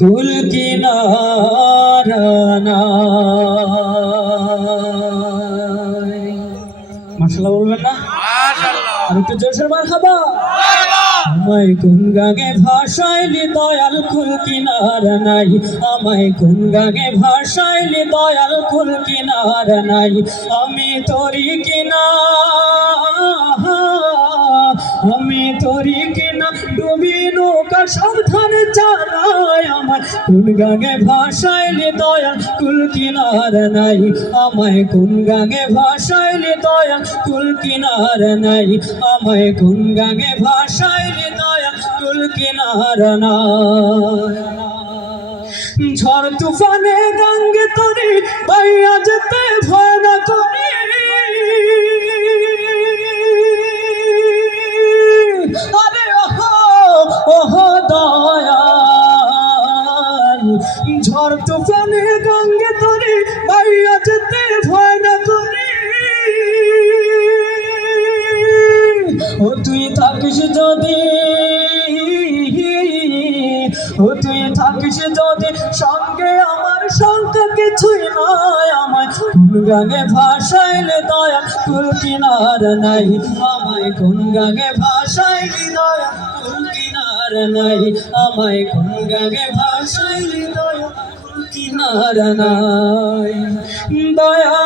কুল কিনারা নাই। মাশাআল্লাহ বলবেন না? মাশাআল্লাহ। আর একটু জোরে মারহাবা। আমায় কোন গাগে ভাষাইলি দয়াল কুল কিনারা নাই, আমায় কোন গাগে ভাষাইলি দয়াল কুল কিনারা নাই। আমি তোরি কিনা, আমি তোরি কিনা ডুবি নৌকা সাবধানে চালায়। আমায় কোন গাগে ভাষাইলি দয়াল কুল কিনারা নাই, আমায় কোন গাগে ভাষাইলি দয়াল কুল কিনারা নাই, আমায় কোন গাগে ভাষাইলি দয়াল কুল কিনারা নাই। ঝড় তুফানে গঙ্গে তরি বাইয়া যেতে ভয় না করি, আরে ওহো ওহো দয়াল। ঝড় তুফানে গঙ্গে তরি বাইয়া যেতে ভয় না করি। ও তুই থাকিস যদি, ও তুই থাকিস যদি সঙ্গে আমার শঙ্কা কিছুই নয়। আমায় কোন গাগে ভাষাইলে দয়া কুল কিনারা নাই, আমায় কোন গাগে ভাষাইলি দয়া কুল কিনারা নাই, আমায় কোন গাগে ভাষাইলি দয়া কুল কিনারা নাই। দয়া